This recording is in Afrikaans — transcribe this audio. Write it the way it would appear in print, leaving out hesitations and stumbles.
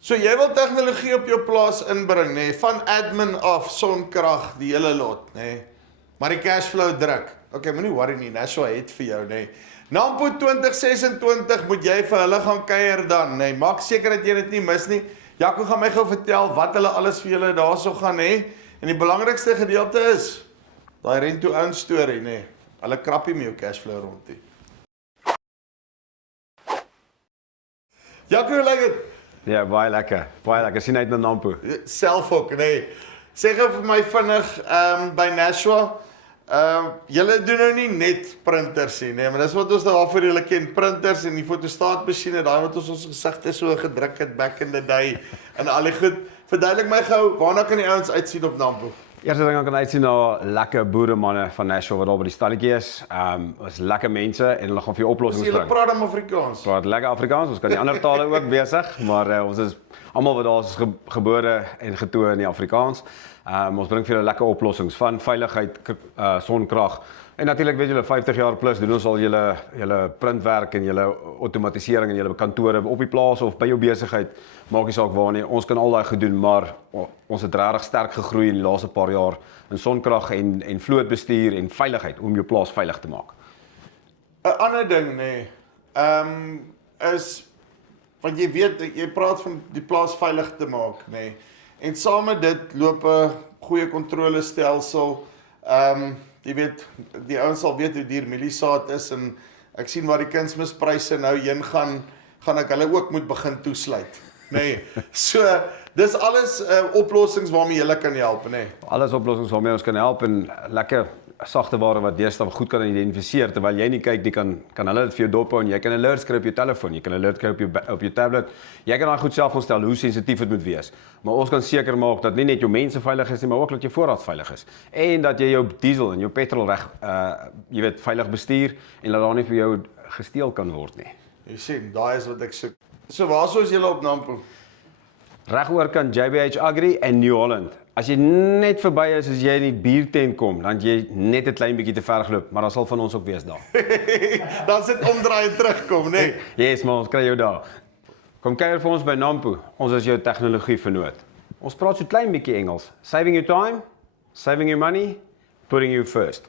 So jy wil tegnologie op jou plaas inbring, nê, van admin af, sonkrag, die hele lot, nê. Maar die cashflow druk. Okay, moenie worry nie, Nashua het vir jou, nê. Nampo 2026 moet jy vir hulle gaan kuier dan, nê. Maak seker dat jy dit nie mis nie. Jaco gaan my gou vertel wat hulle alles vir julle daarso gaan hê. En die belangrikste gedeelte is daai rent-to-own storie, nê. Hulle krap nie met jou cashflow rond nie. Jaco, hoe lyk dit? Ja, baie lekker. Baie lekker. Sien uit na Nampo. Self ook, nê. Sê gou vir my vinnig, by Nashua, julle doen nou nie net printers nie, maar dis wat ons nou waarvoor julle ken, printers en die fotostaatmasjiene, daai wat ons gesigte so gedruk het back in the day en al die goed. Verduidelik my gou, waarna kan die ouens uitsien op Nampo? Eerste ding kan uitsien na lekker boeremanne van Nashua wat daar by die stalletjie is. Is lekker mense en hulle gaan vir jou oplossings Julle bring. praat om Afrikaans. Praat lekker Afrikaans, ons kan die ander tale ook besig, maar ons is almal wat daar is gebore en getoe in die Afrikaans. Ons bring vir julle lekker oplossings van veiligheid, sonkrag. En natuurlik weet julle 50 jaar plus doen ons al julle printwerk en julle outomatisering en julle kantore op die plaas of by jou besigheid. Maak nie saak waar nie. Ons kan al daai gedoen, maar ons het regtig sterk gegroei in die laaste paar jaar in sonkrag en vlootbestuur en veiligheid om jou plaas veilig te maak. 'n Ander ding, nê, is want jy weet, jy praat van die plaas veilig te maak, nê. En saam met dit loop 'n goeie kontrolestelsel. Jy weet, die ouens sal weet hoe duur mieliesaad is en ek sien waar die kunsmispryse nou heen gaan ek hulle ook moet begin toesluit, nê. So, dis alles oplossings waarmee julle kan help, nê. Alles oplossings waarmee ons kan help en lekker sagte ware wat deesdae goed kan identifiseer terwyl jy nie kyk, die kan hulle dit vir jou dophou en jy kan 'n alert skry op jou telefoon, jy kan 'n alert kry op jou tablet. Jy kan daai goed self instel hoe sensitief dit moet wees. Maar ons kan seker maak dat nie net jou mense veilig is nie, maar ook dat jou voorraad veilig is. En dat jy jou diesel en jou petrol reg jy weet veilig bestuur en dat daar nie vir jou gesteel kan word nie. Jy sien, daai is wat ek soek. So waarso is julle op Nampo? Regoor kan JBH Agri en New Holland. As jy net verby is as jy in die biertent kom, dan jy net 'n klein bietjie te ver geloop, maar dan sal van ons ook wees daar. Dan sit omdraai en terugkom, nê. Yes, maar ons kry jou daar. Kom kuier vir ons by Nampo. Ons is jou tegnologie vernoot. Ons praat so klein bietjie Engels. Saving you time, saving you money, putting you first.